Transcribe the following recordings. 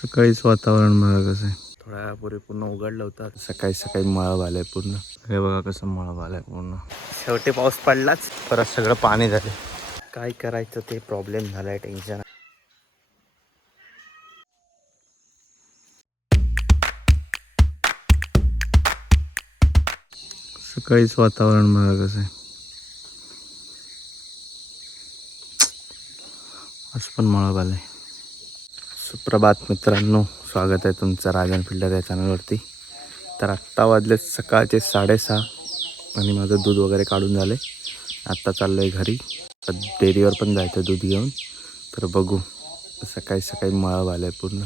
सकाळीच वातावरण बघा कसं आहे. थोड्या वेळापूर्वी पूर्ण उघडलं होतं. सकाळी सकाळी मळब आलंय पूर्ण. हे बघा कसं मळब आलंय पूर्ण. शेवटी पाऊस पडलाच. परत सगळं पाणी झाले काय करायचं ते प्रॉब्लेम झालाय टेन्शन सकाळीच वातावरण बघा कसं आहे. आज पण मळब आलंय. सुप्रभात मित्रांनो स्वागत आहे तुमचं राजन फिल्डर या चॅनलवरती. तर आत्ता वाजले सकाळचे साडेसहा आणि माझं दूध वगैरे काढून झालं आहे आत्ता चाललं आहे घरी डेअरीवर पण जायचं दूध घेऊन. तर बघू सकाळी सकाळी मळब आलं आहे पूर्ण.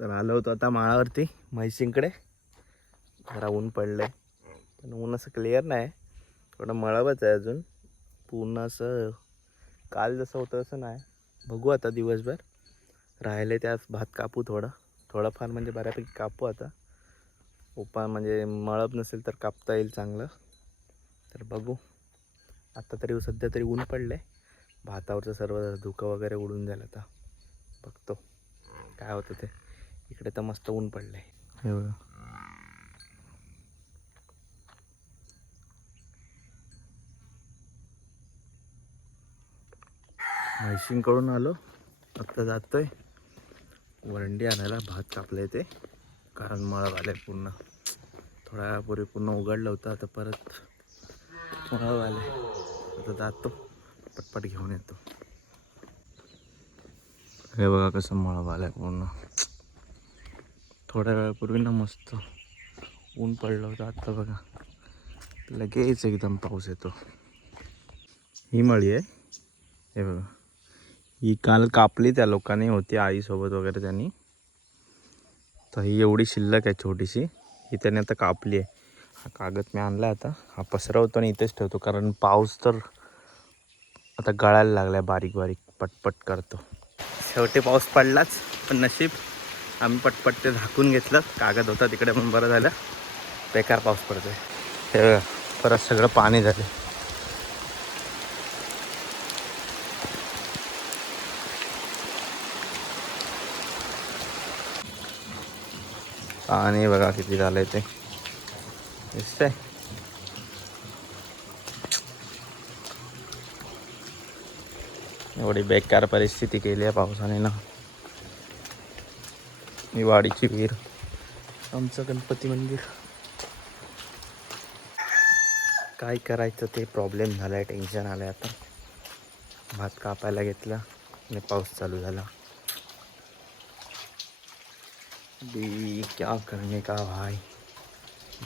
तर आलो होतो आता माळावरती म्हैसिंकडे जरा ऊन पडलंय. पण ऊन असं क्लिअर नाही. थोडं मळावच आहे अजून. पूर्ण असं काल जसं होतं तसं नाही. बघू आता दिवसभर. राहिले त्यात भात कापू थोडं. थोडंफार म्हणजे बऱ्यापैकी कापू आता. उपाय म्हणजे मळब नसेल तर कापता येईल चांगलं. तर बघू. आत्ता तरी सध्या तरी ऊन पडलं भातावरचं सर्व धुकं वगैरे उडून जाईल आता. बघतो. काय होतं ते. इकडे तर मस्त ऊन पडलंय. हे बघा. म्हैशींकडून आलो. आता जातोय. वरंडी आणायला भात कापले ते. कारण मळब आले पूर्ण. थोड्या वेळापूर्वी पूर्ण उघडलं होतं. आता परत मळब आले आता जातो. पटपट घेऊन येतो. हे बघा कसं मळब आलाय पूर्ण. थोड्या वेळापूर्वी ना मस्त ऊन पडलं होतं आता बघा. लगेच एकदम पाऊस येतो. ही मळी आहे. हे बघा. ही काल कापली त्या लोकांनी होती आईसोबत वगैरे त्यांनी. तर ही एवढी शिल्लक आहे छोटीशी. ही त्याने आता कापली आहे. हा कागद मी आणला आता. हा पसरवतो आणि इथेच ठेवतो. कारण पाऊस तर आता गळायला लागलाय बारीक बारीक पटपट करतो. शेवटी पाऊस पडलाच पण नशीब आम्ही पटपट ते झाकून घेतलं. कागद होता तिकडे पण बरं झालं. बेकार पाऊस पडतोय. हे परत सगळं पाणी झालं. पाणी बघा किती झालंय ते. दिसतंय. एवढी बेकार परिस्थिती केली आहे पावसाने ना. निवाडीची वाडीची विहीर आमचं गणपती मंदिर. काय करायचं ते प्रॉब्लेम झालाय टेन्शन आलंय आता. भात कापायला घेतला आणि पाऊस चालू झाला. भी क्या करने का भाई?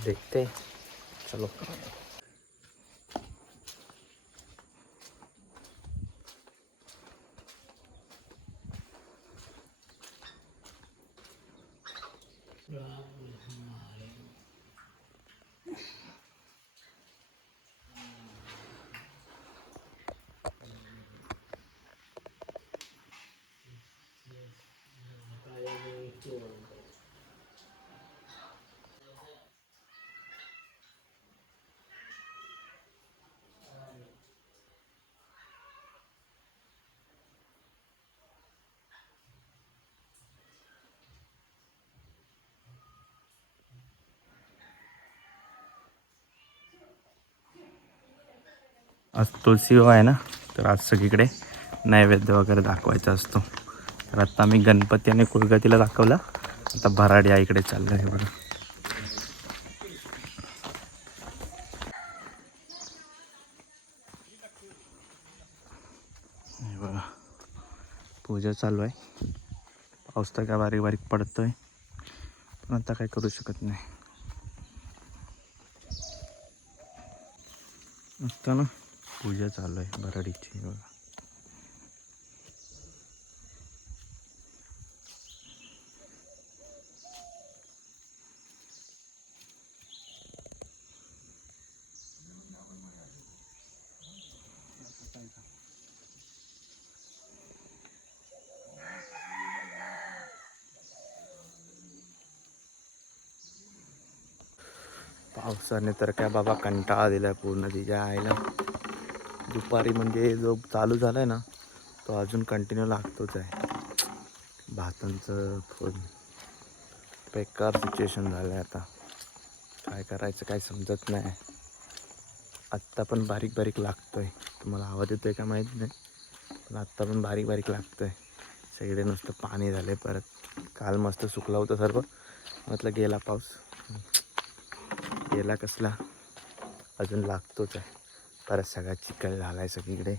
देखते. चलो. आज तुळशीवा आहे ना तर आज सगळीकडे नैवेद्य वगैरे दाखवायचा असतो. तर आत्ता आम्ही गणपती आणि कुलगतीला दाखवलं. आता भराड या इकडे चाललं आहे बघा. बघा. पूजा चालू आहे. पाऊस तर काय बारीक बारीक पडतो आहे पण आता काय करू शकत नाही. आता ना? पूजा चालू आहे बराडीची बघा. पावसाने तर काय बाबा कंटाळा दिलाय पूर्ण तिच्या आईला. दुपारी म्हणजे जो चालू झाला आहे ना तो अजून कंटिन्यू लागतोच आहे. भातांचं फुल बेकार सिच्युएशन झालं आहे आता. काय करायचं काय समजत नाही. आत्ता पण बारीक बारीक लागतोय. तुम्हाला आवाज येतोय का माहीत नाही? पण आत्ता पण बारीक बारीक लागतोय. सगळे नुसतं पाणी झाले परत. काल मस्त सुकला होता सर्व. म्हटलं गेला पाऊस. गेला कसला? अजून लागतोच आहे. परत सगळा चिखल झाला आहे सगळीकडे.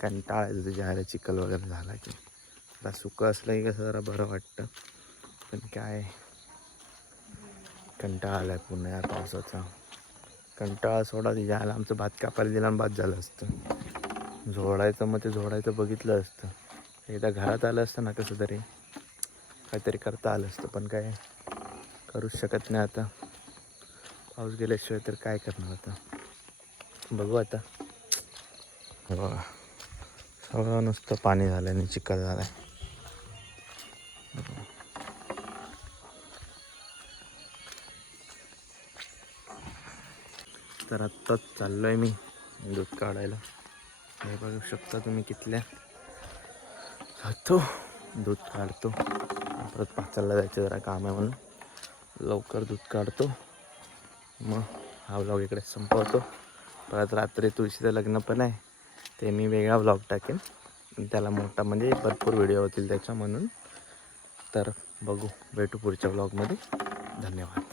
कंटाळा येतो तुझ्या आयला चिखल वगैरे झाला की. जरा सुकं असलं की कसं जरा बरं वाटतं. पण काय? कंटाळा आला आहे पुन्हा या पावसाचा. कंटाळा सोडा तिच्या आमचं भात कापायला दिला आणि भात झालं असतं. झोडायचं मग ते झोडायचं बघितलं असतं. एकदा घरात आलं असतं ना कसं तरी. काहीतरी करता आलं असतं पण काय? करूच शकत नाही आता. पाऊस गेल्याशिवाय तर काय करणार आता? बघू आता. बघा. सगळं नुसतं पाणी झालं आणि चिखल झालं आहे तर आत्ताच चाललो आहे मी दूध काढायला. हे बघू शकता तुम्ही कितल्या जातो दूध काढतो. परत पाचायला जायचं जरा काम आहे म्हणून. लवकर दूध काढतो. मग हा व्लॉग इकडे संपवतो. परत रात्री तुळशीचं लग्न पण आहे ते मी वेगळा व्लॉग टाकेन. त्याला मोठा म्हणजे भरपूर व्हिडिओ होतील त्याच्या म्हणून. तर बघू भेटू पुढच्या व्लॉगमध्ये धन्यवाद.